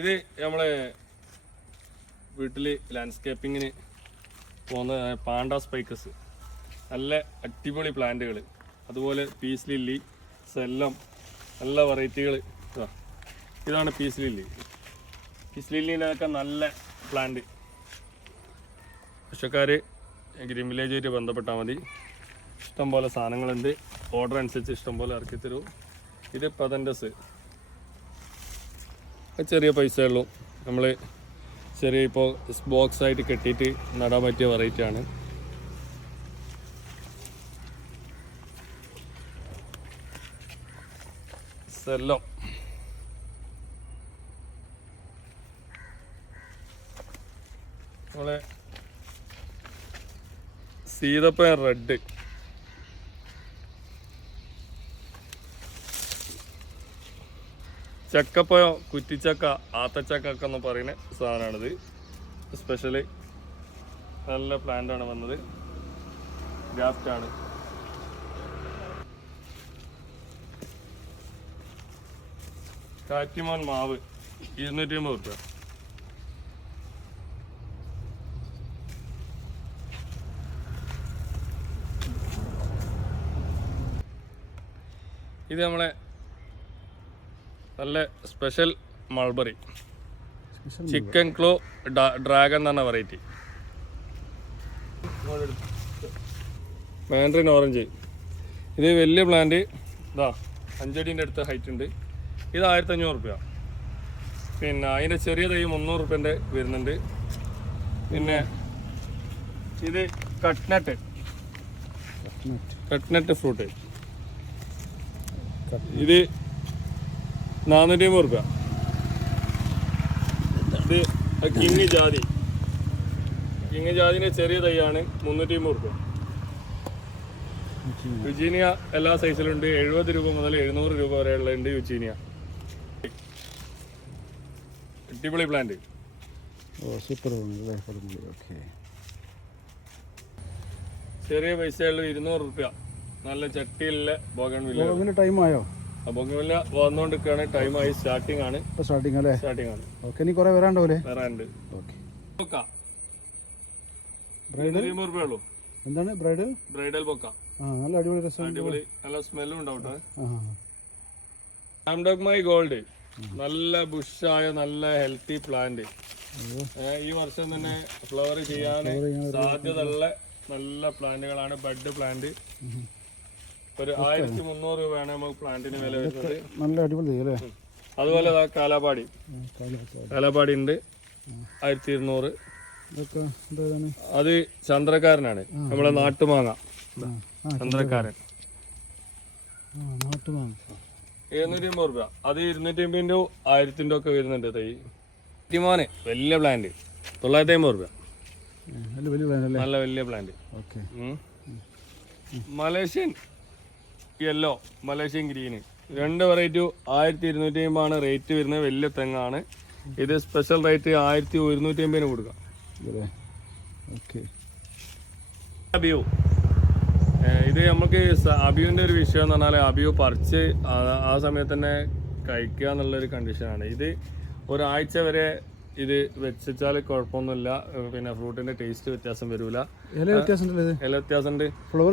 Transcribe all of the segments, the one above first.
ഇത് നമ്മളെ വീട്ടിൽ ലാൻഡ്സ്കേപ്പിങ്ങിന് പോകുന്ന പാണ്ട സ്പൈക്കസ്, നല്ല അടിപൊളി പ്ലാന്റുകൾ. അതുപോലെ പീസ് ലില്ലി, സെല്ലം, നല്ല വെറൈറ്റികൾ. ഇതാണ് പീസ് ലില്ലി. പീസ് ലില്ലിനൊക്കെ നല്ല പ്ലാന്റ്. കൃഷിക്കാർ ഗ്രീൻ വില്ലേജുമായിട്ട് ബന്ധപ്പെട്ടാൽ മതി. ഇഷ്ടംപോലെ സാധനങ്ങളുണ്ട്. ഓർഡർ അനുസരിച്ച് ഇഷ്ടംപോലെ ഇറക്കി തരും. ഇത് പതൻഡസ്, ചെറിയ പൈസ ഉള്ളൂ. നമ്മൾ ചെറിയ ഇപ്പോൾ ബോക്സ് ആയിട്ട് കെട്ടിയിട്ട് നടാൻ പറ്റിയ വെറൈറ്റി ആണ്. സെല്ലോ, നമ്മളെ സീതപ്പഴം റെഡ്, ചക്കപ്പഴം, കുറ്റിച്ചക്ക, ആത്തച്ചക്ക ഒക്കെ എന്ന് പറയുന്ന സാധനമാണിത്. സ്പെഷ്യല് നല്ല പ്ലാന്റാണ് വന്നത്, ഗ്രാഫ്റ്റാണ്. കാറ്റിമോൻ മാവ് 250 രൂപ. ഇത് നമ്മളെ നല്ല സ്പെഷ്യൽ മൾബറി, ചിക്കൻ ക്ലോ ഡ്രാഗൺ എന്ന് പറഞ്ഞ വെറൈറ്റി. മാൻഡറിൻ ഓറഞ്ച്, ഇത് വലിയ പ്ലാന്റ്. ഇതാ 5 അടീൻ്റെ അടുത്ത് ഹൈറ്റ് ഉണ്ട്. ഇത് 1500 രൂപ. പിന്നെ അതിൻ്റെ ചെറിയ തൈ 300 രൂപേൻ്റെ വരുന്നുണ്ട്. പിന്നെ ഇത് കട്ട്നട്ട് ഫ്രൂട്ട്, ഇത് 450 രൂപ. ഇത് കിങ് ജാതിൻ്റെ ചെറിയ തൈയാണ് 350 രൂപ. യുജീനിയ എല്ലാ സൈസിലുണ്ട്. 70 രൂപ മുതൽ 700 രൂപ വരെയുള്ള ഉണ്ട് യുജീനിയ. അടിപൊളി പ്ലാന്റ്. ചെറിയ പൈസയുള്ളൂ 200 രൂപ. നല്ല ചട്ടിയിലുള്ള ബോഗൺവില്ല. ടൈം ആയോ? ബോഗൺവില്ല വന്നുകൊണ്ടിരിക്കുകയാണ്. ടൈമായി. സ്റ്റാർട്ടിംഗ് ആണ്. സ്റ്റാർട്ടിംഗ് അല്ലേ? സ്റ്റാർട്ടിംഗ് ആണ്. ഇനി കുറെ വരാണ്ടാവൂലേ? വരാനുണ്ട്. രൂപ ഉള്ളൂ. എന്താണ് ബ്രൈഡൽ ബൊക്ക. നല്ല അടിപൊളി രസം. അടിപൊളി, നല്ല സ്മെല്ലും ഉണ്ടാവട്ടെ. ആംഡോഗ്മൈ ഗോൾഡ്, നല്ല ബുഷായ നല്ല ഹെൽത്തി പ്ലാന്റ്. ഈ വർഷം തന്നെ ഫ്ലവർ ചെയ്യാൻ സാധ്യതയുള്ള നല്ല പ്ലാന്റുകളാണ്. ബഡ് പ്ലാന്റ് ഒരു 1300 രൂപയാണ് നമുക്ക് പ്ലാന്റിന് വില വരുന്നത്. നല്ല അടിപൊളി അല്ലേ? അതുപോലെ കാലാപാടി ഉണ്ട് 1200. അത് ചന്ദ്രക്കാരനാണ്, നമ്മളെ നാട്ടുമാങ്ങ. ചന്ദ്രക്കാരൻ 750 രൂപ. അത് 250 1000 ഒക്കെ വരുന്നുണ്ട് തൈ. മോനെ വലിയ പ്ലാന്റ് 950 രൂപ. നല്ല വലിയ plant. Malaysian yellow, Malaysian green, 2 variety 1250 ആണ് റേറ്റ് വരുന്നത്. വലിയ തെങ്ങാണ്. ഇത് സ്പെഷ്യൽ റേറ്റ് 1150 കൊടുക്കാം. അബിയു, ഇത് നമുക്ക് അബിയുവിൻ്റെ ഒരു വിഷയം എന്ന് പറഞ്ഞാൽ അബിയു പറിച്ച് ആ സമയത്ത് തന്നെ കഴിക്കുക എന്നുള്ളൊരു കണ്ടീഷനാണ്. ഇത് ഒരാഴ്ച വരെ ഇത് വെച്ചാൽ കുഴപ്പമൊന്നുമില്ല. പിന്നെ ഫ്രൂട്ടിന്റെ ടേസ്റ്റ് വ്യത്യാസം വരില്ല. ഇല വ്യത്യാസമുണ്ട്. ഫ്ലവർ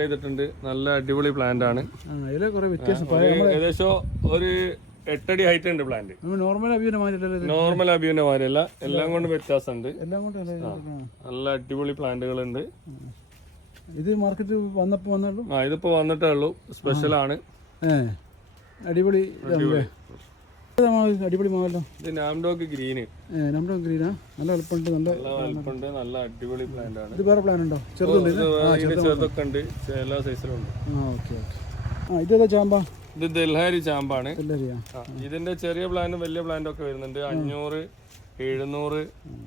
ചെയ്തിട്ടുണ്ട്. നല്ല അടിപൊളി പ്ലാന്റ് ആണ്. ഏകദേശം ഒരു 8 അടി ഹൈറ്റ് ഉണ്ട് പ്ലാന്റ്. നോർമൽ അബിയുടെ മാതിരിയല്ല, എല്ലാം കൊണ്ട് വ്യത്യാസമുണ്ട്. നല്ല അടിപൊളി പ്ലാന്റുകളുണ്ട്. ഇത് മാർക്കറ്റ് വന്നപ്പോ ഇതിപ്പോ വന്നിട്ടേ ഉള്ളൂ. സ്പെഷ്യൽ ആണ്. അടിപൊളി അടിപൊളി മാവല്ലോ. ഇത് നാംഡോഗ് ഗ്രീന്. ഗ്രീനാ? നല്ല എളുപ്പമുണ്ട്. നല്ല അടിപൊളി പ്ലാന്റ് ആണ്. ഇത് വേറെ പ്ലാൻ ഉണ്ടോ? ചെറുതൊക്കെ ഉണ്ട്, എല്ലാ സൈസിലും ഉണ്ട്. ഇതേതാ ചാമ്പ? ഇത് ദൽഹാരി ചാമ്പാണ്. ഇതിന്റെ ചെറിയ പ്ലാന്റും വലിയ പ്ലാന്റും ഒക്കെ വരുന്നുണ്ട്. 500, 700,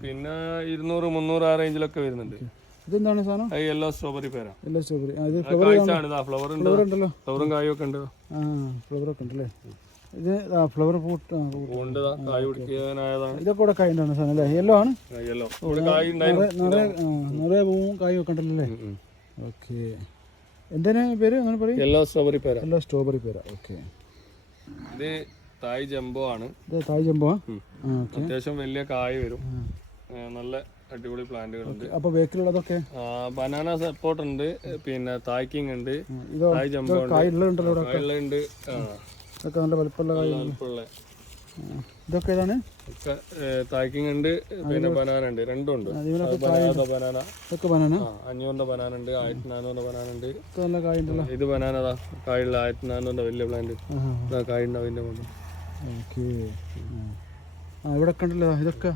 പിന്നെ 200, 300 ആ റേഞ്ചിലൊക്കെ വരുന്നുണ്ട്. ഇതെന്താണ് സാധനം? യെല്ലോ സ്ട്രോബെറി പേരാ. ഫ്ലവറും കായും ഒക്കെ ഉണ്ട്. ഫ്ലവറൊക്കെ ഉണ്ടല്ലേ? ഇത് ഫ്ലവർ ഇതൊക്കെ കൂടെ കായ ഉണ്ടാണ് സാധനം അല്ലേ? യെല്ലോ ആണ്. നിറയെ പൂവും കായും ഒക്കെ ഉണ്ടല്ലോ അല്ലേ? ഓക്കെ. എന്തിനാ പേര് അങ്ങനെ പറയും? യെല്ലോ സ്ട്രോബെറി പേര. യെല്ലോ സ്ട്രോബെറി പേര. ഓക്കെ. ഇത് തായ് ജംബോ ആണ്. ഇത് തായ് ജംബോ അത്യാവശ്യം വലിയ കായ് വരും. നല്ല അടിപൊളി പ്ലാന്റുകളുണ്ട്. അപ്പൊ ബേക്കിലുള്ളതൊക്കെ ബനാന സപ്പോർട്ട് ഉണ്ട്, പിന്നെ തായ്ക്കിങ് ഉണ്ട്, തായ് ജംബോ ഉണ്ട്, കായുണ്ട്. ഇതൊക്കെ നല്ല വലുപ്പമുള്ള ഇതൊക്കെ ഏതാണ്? തായ്ക്കിങ് ഉണ്ട്, പിന്നെ ബനാന ഉണ്ട്, രണ്ടും ഉണ്ട്. ബനാന ഇതൊക്കെ ബനാന 500 ബനാന ഉണ്ട്, 1400 ബനാന ഉണ്ട്. നല്ല കായുണ്ടല്ലോ. ഇത് ബനാനതാ കായുള്ള 1400 വലിയ പ്ലാന്റ് കായുണ്ടാവും ഇതിന്റെ മുകളിൽ. ഓക്കെ. ഇവിടെ കണ്ടല്ലോ. ഇതൊക്കെ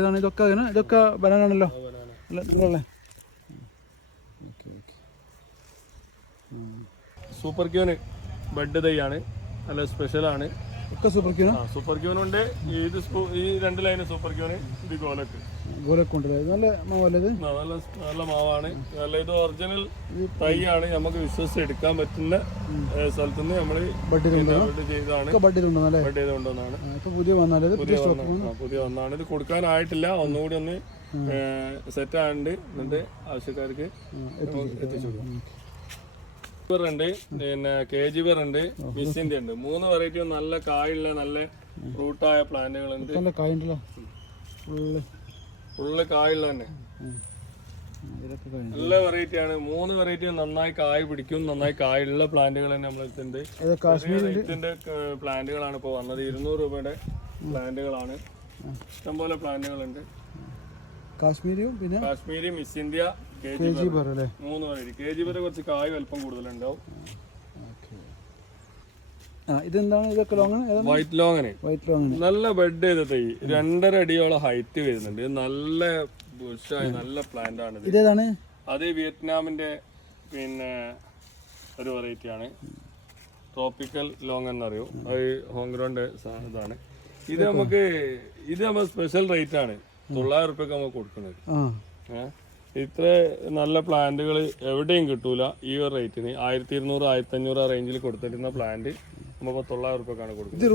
ഏതാണ്? ഇതൊക്കെ ബനാന ആണല്ലോ. നിങ്ങളല്ലേ? സൂപ്പർ ക്യൂന് ബഡ് തൈയാണ്, നല്ല സ്പെഷ്യലാണ്. ഒക്കെ സൂപ്പർ ക്യൂൺ. സൂപ്പർ ക്യൂനുണ്ട്. ഈ 2 ലൈന് സൂപ്പർ ക്യൂന്. ഇത് ഗോലക്ക് ഉണ്ടല്ലേ? നല്ല മാവല്ലേ ഇത്? നല്ല മാവാണ്. നല്ല ഇത് ഒറിജിനൽ തൈയാണ്. നമുക്ക് വിശ്വസിച്ച് എടുക്കാൻ പറ്റുന്ന സ്ഥലത്ത് നിന്ന് നമ്മൾ ബഡ് ചെയ്താണ്. ബഡ് ചെയ്ത് കൊണ്ടുവന്നാണ്. പുതിയ വന്നാണ്. ഇത് കൊടുക്കാനായിട്ടില്ല, ഒന്നുകൂടി ഒന്ന് സെറ്റ് ആണ്ട് എന്നിട്ട് ആവശ്യക്കാർക്ക് എത്തിച്ചു കൊടുക്കും. ഉണ്ട്, പിന്നെ KGBR ഉണ്ട്, മിസ്സിന്റെ ഉണ്ട്. 3 വെറൈറ്റി നല്ല കായുള്ള നല്ല ഫ്രൂട്ടായ പ്ലാന്റുകളുണ്ട്. ഫുള്ള് കായുള്ള തന്നെ നല്ല വെറൈറ്റിയാണ്. 3 വെറൈറ്റി നന്നായി കായ് പിടിക്കും. നന്നായി കായുള്ള പ്ലാന്റുകൾ തന്നെ നമ്മളെടുത്തുണ്ട്. ഇതിന്റെ പ്ലാന്റുകളാണ് ഇപ്പോൾ വന്നത്. 200 രൂപയുടെ പ്ലാന്റുകളാണ്. ഇഷ്ടംപോലെ പ്ലാന്റുകളുണ്ട്. Kashmiri, Miss India, KGBR 3 variety. KGBR കുറച്ച് കായ് വലിപ്പം കൂടുതലുണ്ടാവും. വൈറ്റ് ലോങ്ങിന് നല്ല ബെഡ് ചെയ്ത തൈ 2.5 അടിയോളം ഹൈറ്റ് വരുന്നുണ്ട്. നല്ല ബുഷായി നല്ല പ്ലാന്റ് ആണ്. അത് വിയറ്റ്നാമിന്റെ പിന്നെ ഒരു വെറൈറ്റി ആണ്. ട്രോപ്പിക്കൽ ലോങ് എന്നറിയോ, അത് ഹോംഗ്രോന്റെ ഇതാണ്. ഇത് നമ്മൾ സ്പെഷ്യൽ റേറ്റ് ആണ്. 900 റുപ്യക്ക് നമുക്ക് കൊടുക്കുന്നത്. ഇത്ര നല്ല പ്ലാന്റുകൾ എവിടെയും കിട്ടൂല ഈ ഒരു റേറ്റിന്. 1200 1500 ആ റേഞ്ചിൽ കൊടുത്തിരുന്ന പ്ലാന്റ് നമുക്ക് 900 റുപ്യക്കാണ് കൊടുക്കുന്നത്. അത്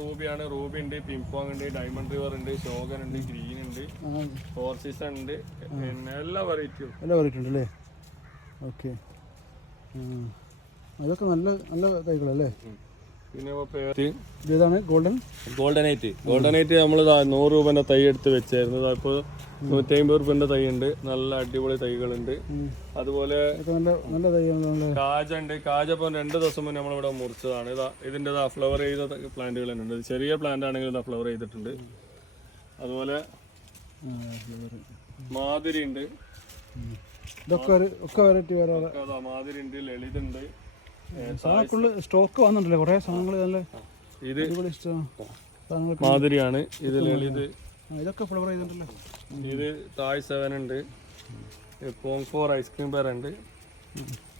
റൂബിയാണ്. റൂബി ഉണ്ട്, പിംപോങ് ഉണ്ട്, ഡയമണ്ട് റിവർ ഉണ്ട്, ഷോഗൻ ഉണ്ട്, ഗ്രീൻ ഉണ്ട്, ഫോർ സീസൺ ഉണ്ട്, പിന്നെ എല്ലാ വെറൈറ്റിയും ഉണ്ടല്ലേ. ഓക്കെ. അതൊക്കെ നല്ല തൈകളല്ലേ. പിന്നെ ഗോൾഡനൈറ്റ് നമ്മൾ 100 രൂപന്റെ തൈ എടുത്ത് വെച്ചായിരുന്നു. ഇപ്പോൾ 150 രൂപന്റെ തൈ ഉണ്ട്. നല്ല അടിപൊളി തൈകളുണ്ട്. അതുപോലെ കാജ ഉണ്ട്. കാജ ഇപ്പം 2 ദിവസം മുന്നേ നമ്മളിവിടെ മുറിച്ചതാണ്. ഇതിന്റെ ഫ്ലവർ ചെയ്ത പ്ലാന്റുകൾ തന്നെ ഉണ്ട്. ചെറിയ പ്ലാന്റ് ആണെങ്കിൽ ഫ്ലവർ ചെയ്തിട്ടുണ്ട്. അതുപോലെ മാതിരി ഉണ്ട്. മാതിരി ഉണ്ട്, ലളിത് ഉണ്ട്. സ്റ്റോക്ക് വന്നിട്ടുണ്ടല്ലേ കുറെ സാധനങ്ങൾ. മാതിരിയാണ് ഇത്. ലളിത് ഇതൊക്കെ ഫ്ലവർ ചെയ്തിട്ടുണ്ടല്ലോ. ഇത് തായ് 7 ഉണ്ട്, പോങ് 4 ഐസ്ക്രീം പേര ഉണ്ട്.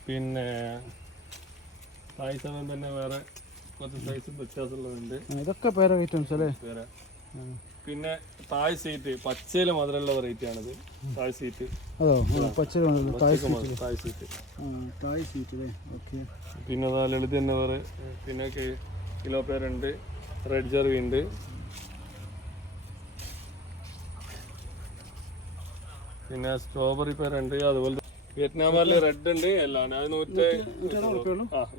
പിന്നെ തായ് 7 തന്നെ വേറെ കുറച്ച് സൈസ് വ്യത്യാസമുള്ളതുണ്ട്. ഇതൊക്കെ പേര ഐറ്റംസ് അല്ലേ. പിന്നെ തായ് സീറ്റ് പച്ചയില മധുരമുള്ള വെറൈറ്റി ആണിത്. തായ് സീറ്റ് പിന്നെ ലളിത് തന്നെ വേറെ. പിന്നെ കിലോ പേരുണ്ട്, റെഡ് ജെർവി ഉണ്ട്. പിന്നെ സ്ട്രോബെറി പേരുണ്ട്. അതുപോലെ വിയറ്റ്നാമിൽ റെഡ് ഉണ്ട്. എല്ലാം അത് 100.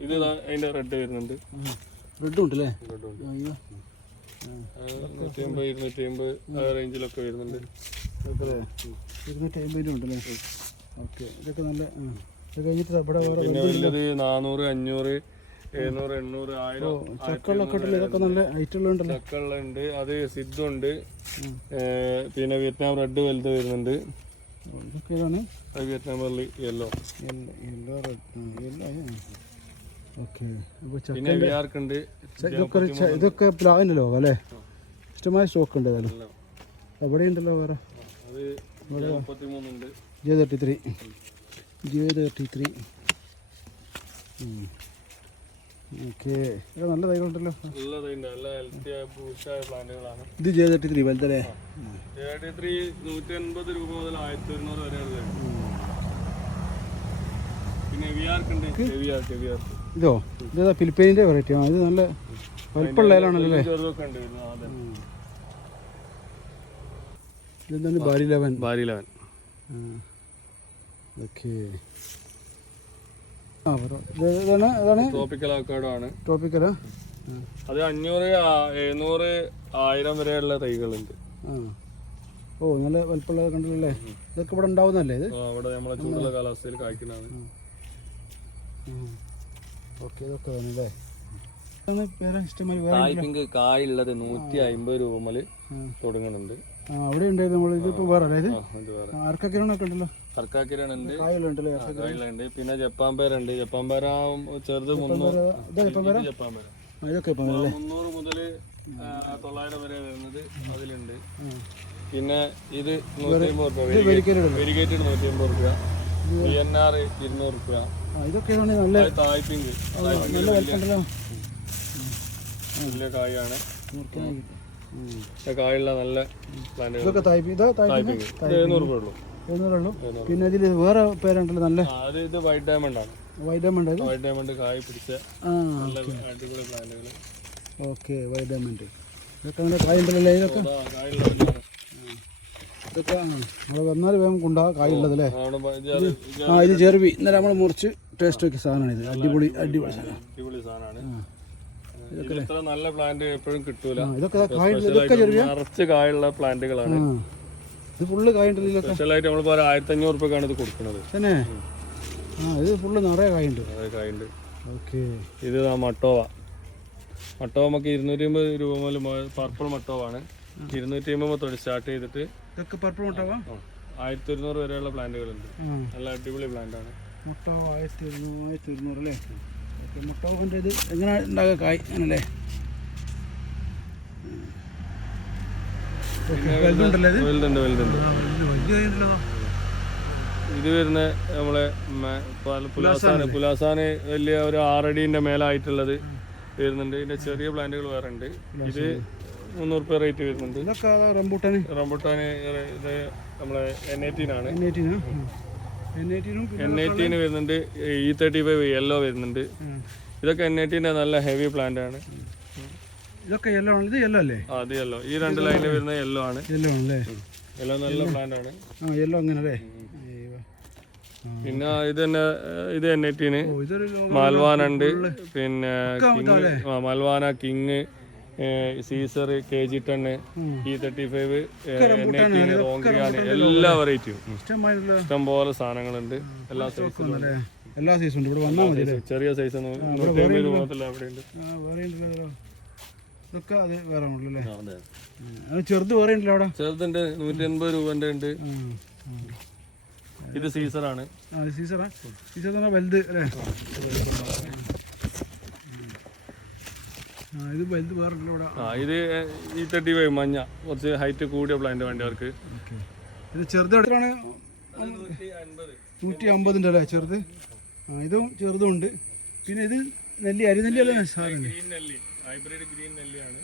ഇത് അതിന്റെ റെഡ് വരുന്നുണ്ട്. റെഡും ഉണ്ടല്ലേ. 150 250 ആ റേഞ്ചിലൊക്കെ വരുന്നുണ്ട്. 250 ഉണ്ടല്ലേ. ഓക്കെ. ഇതൊക്കെ നല്ല പിന്നെ വലുത് 400 500 700 800 1000 ഇതൊക്കെ നല്ല ഐറ്റുകളുണ്ട്. ചക്കളുണ്ട്. അത് സിദ്ധുണ്ട്. പിന്നെ വിയറ്റ്നാം റെഡ് വലുത് വരുന്നുണ്ട്. അത് വിയറ്റ്നാം യെല്ലോ. പിന്നെ വിയാർക്കുണ്ട്. ഇതൊക്കെ പ്ലാവിൻ്റെ ലോകം അല്ലേ. ഇഷ്ടമായ സ്റ്റോക്ക് ഉണ്ട്. എവിടെ ഉണ്ടല്ലോ വേറെ. അത് 33 ഉണ്ട്. J33. ഓക്കെ. നല്ല തൈകളുണ്ടല്ലോ. ഇത് J33 വലുതല്ലേ. J33 180 രൂപ മുതൽ 1200 വരെ. പിന്നെ ഇതോ ഇതാ ഫിലിപ്പൈനിന്റെ വെറൈറ്റി. ഇത് നല്ല വലിപ്പമുള്ള ഇലാണല്ലേ. ഇതെന്താണ് ബാരി 11. ഓക്കെ. ട്രോപ്പിക്കലാ. അത് 500, 700, 1000 വരെയുള്ള തൈകളുണ്ട്. ആ ഓ നല്ല വലുപ്പമുള്ളത് കണ്ടല്ലേ. ഇതൊക്കെ ഇവിടെ ഉണ്ടാവുന്നല്ലേ ഇത്? അവിടെ നമ്മളെ ചൂടുള്ള കാലാവസ്ഥയിൽ കായ്ക്കുന്നതാണ്. ഓക്കെ ഇതൊക്കെ തന്നെ പേരെ ഇഷ്ടമായി. തായ്പിങ്ക് കായുള്ളത് 150 രൂപ മുതൽ തുടങ്ങുന്നുണ്ട്. അവിടെ ഉണ്ടായിരുന്നു നമ്മൾ. ഇതിപ്പോ വേറെ അല്ലേ ഇത്? അർക്കാക്കിരണൊക്കെ ഉണ്ടല്ലോ. അർക്കാക്കിരണുണ്ട്, കായലുണ്ടല്ലോ. കായലുണ്ട്. പിന്നെ ജപ്പാൻ പേരുണ്ട്. ജപ്പാൻ പേര ചെറുത് 300. ഇതൊക്കെ 300 മുതൽ 900 വരെ വരുന്നത് അതിലുണ്ട്. പിന്നെ ഇത് 150 രൂപ, വെരിഗേറ്റഡ് 150 രൂപ, DNR 200 രൂപ. ഇതൊക്കെ നല്ല തായ്പിങ്ക് നല്ല വലുപ്പമുണ്ടല്ലോ. വലിയ കായാണ്, കായുള്ള നല്ല പ്ലാന്റുകൾ. ഇതൊക്കെ തായ്പിങ്ക് 700 രൂപ ഉള്ളൂ. പിന്നെ ഇതിൽ വേറെ പേരുണ്ടല്ലോ നല്ല. അത് ഇത് വൈറ്റ് ഡയമണ്ട് ആണ്. White diamond. വൈറ്റ് ഡയമണ്ട് കായ് പിടിച്ച നല്ല അടിപൊളി പ്ലാന്റുകൾ. Okay white diamond. ഇതൊക്കെ നല്ല കായുണ്ടല്ലേ? ഇതൊക്കെ ഇതൊക്കെ നമ്മൾ വന്നാൽ വേഗം കൊണ്ടാ കായുള്ളത് അല്ലേ? ഇത് ചെറുവി ഇന്നലെ നമ്മൾ മുറിച്ച് ടേസ്റ്റ് നോക്കിയ സാധനമാണ് ഇത്. അടിപൊളി അടിപൊളി സാധനം. അടിപൊളി സാധനമാണ്. ഇത്ര നല്ല പ്ലാന്റ് എപ്പോഴും കിട്ടൂല. ഇതൊക്കെ നിറച്ച് കായുള്ള പ്ലാന്റുകളാണ്. ഇത് ഫുള്ള് കായുണ്ടല്ലോ. സ്പെഷ്യലായിട്ട് നമ്മളിപ്പോ 1500 രൂപക്കാണ് ഇത് കൊടുക്കുന്നത് തന്നെ. ഇത് ഫുള്ള് നിറയെ കായുണ്ട്. കായുണ്ട്. ഓക്കെ. ഇത് മട്ടോവ. മട്ടോവ നമുക്ക് 250 രൂപ മുതൽ പർപ്പിൾ മട്ടോവാണ്. 250 തൊട്ട് സ്റ്റാർട്ട് ചെയ്തിട്ട് ഇതൊക്കെ പർപ്പിൾ മട്ടോവ 1100 വരെയുള്ള പ്ലാന്റുകളുണ്ട്. നല്ല അടിപൊളി പ്ലാന്റ് ആണ്. മട്ടോവ 1100 അല്ലേ? ഓക്കെ. മട്ടോവൻ്റെ ഇത് എങ്ങനെ ഉണ്ടാകുക കായ് അങ്ങനല്ലേ? ഇത് വരുന്ന നമ്മളെ പുലാസാന് വലിയ ഒരു 6 അടീൻ്റെ മേലായിട്ടുള്ളത് വരുന്നുണ്ട്. ഇതിന്റെ ചെറിയ പ്ലാന്റുകൾ വേറെ ഉണ്ട്. ഇത് 300 രൂപ റേറ്റ് വരുന്നുണ്ട്. റംബൂട്ടാന് ഇത് നമ്മളെ N18 ആണ്. N18 വരുന്നുണ്ട്. E35 യെല്ലോ വരുന്നുണ്ട്. ഇതൊക്കെ N18 നല്ല ഹെവി പ്ലാന്റ് ആണ്. ഇതൊക്കെ യെല്ലോ ആണ്. ഇത് യെല്ലോ അല്ലേ? അത് യെല്ലോ. ഈ 2 ലൈനിൽ വരുന്ന യെല്ലോ ആണ്. യെല്ലോ ആണല്ലേ? യെല്ലോ നല്ല പ്ലാന്റ് ആണ്. യെല്ലോ അങ്ങനെ അല്ലേ? പിന്നെ ഇത് തന്നെ ഇത് N18 മാൽവാന ഉണ്ട്. പിന്നെ മാൽവാന, king, Caesar, KG10, E35, N18, റോങ്ക്രിയാണ്. എല്ലാ വെറൈറ്റിയും ഇഷ്ടം പോലെ സാധനങ്ങളുണ്ട്. എല്ലാ സൈസും ഇവിടെ വന്നാൽ മതി. ചെറിയ സൈസ് 150 രൂപ മുതൽ അവിടെ ഉണ്ട്. ഇതൊക്കെ അത് വേറെ ഉണ്ടല്ലേ? ചെറുത് വേറെ ഉണ്ടല്ലോ അവിടെ. ചെറുതുണ്ട് 180 രൂപന്റെ ഉണ്ട്. ഇത് സീസറാണ്. സീസർ വലുത് അല്ലേ? ഇത് വലുത് വേറെ ഇവിടെ. ഇത് E35 മഞ്ഞ, കുറച്ച് ഹൈറ്റ് കൂടിയ പ്ലാന്റ് വേണ്ടവർക്ക്. ഇത് ചെറുത് എത്രയാണ്? 150 അല്ലേ ചെറുത്? ഇതും ചെറുതും ഉണ്ട്. പിന്നെ ഇത് നെല്ലി, അരിനെല്ലി അല്ലേ സാധനം? ഹൈബ്രിഡ് ഗ്രീൻ നെല്ലിയാണ്.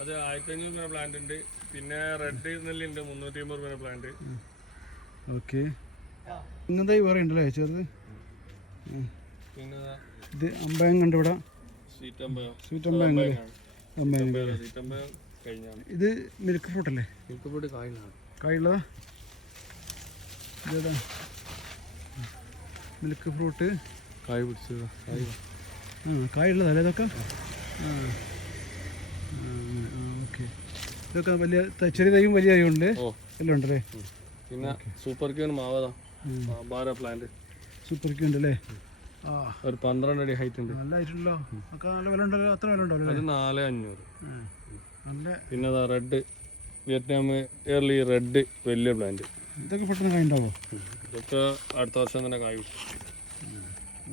അത് 1500 രൂപ പ്ലാന്റ് ഉണ്ട്. പിന്നെ റെഡ് നെല്ലി ഉണ്ട് 350 രൂപ പ്ലാന്റ്. ഓക്കെ. ഇങ്ങനത്തെ വേറെ ഉണ്ടല്ലേ ചെറുത്? പിന്നെ ഇത് അമ്പയം കണ്ട് ഇവിടെ. സ്വീറ്റ് അമ്പയം. ഇത് മിൽക്ക് ഫ്രൂട്ട് അല്ലേ? മിൽക്ക് ഫ്രൂട്ട് കായുള്ളതാ? ഇതേതാ മിൽക്ക് ഫ്രൂട്ട്? കായ് പിടിച്ചതാ. കായുള്ളതല്ലേ ഇതൊക്കെ? ഓക്കെ. ഇതൊക്കെ വലിയ ചെറിയ തൈയും വലിയ തൈയും ഉണ്ട്. എല്ലാം ഉണ്ടല്ലേ? പിന്നെ സൂപ്പർ ക്യൂൺ മാവതാ പ്ലാന്റ്. സൂപ്പർ ക്യൂ ഉണ്ടല്ലേ? ഒരു 12 അടി ഹൈറ്റ് ഉണ്ട്. നല്ല ഹൈറ്റുണ്ടല്ലോ. ഒക്കെ നല്ല വില ഉണ്ടല്ലോ. അത്ര വില ഉണ്ടല്ലോ? അത് 4500. നല്ല. പിന്നെ റെഡ് വിയറ്റ്നാം എയർലി റെഡ് വലിയ പ്ലാന്റ്. ഇതൊക്കെ പെട്ടെന്ന് കായ് ഉണ്ടാവോ? ഇതൊക്കെ അടുത്ത വർഷം തന്നെ കായ്.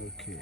ഓക്കെ.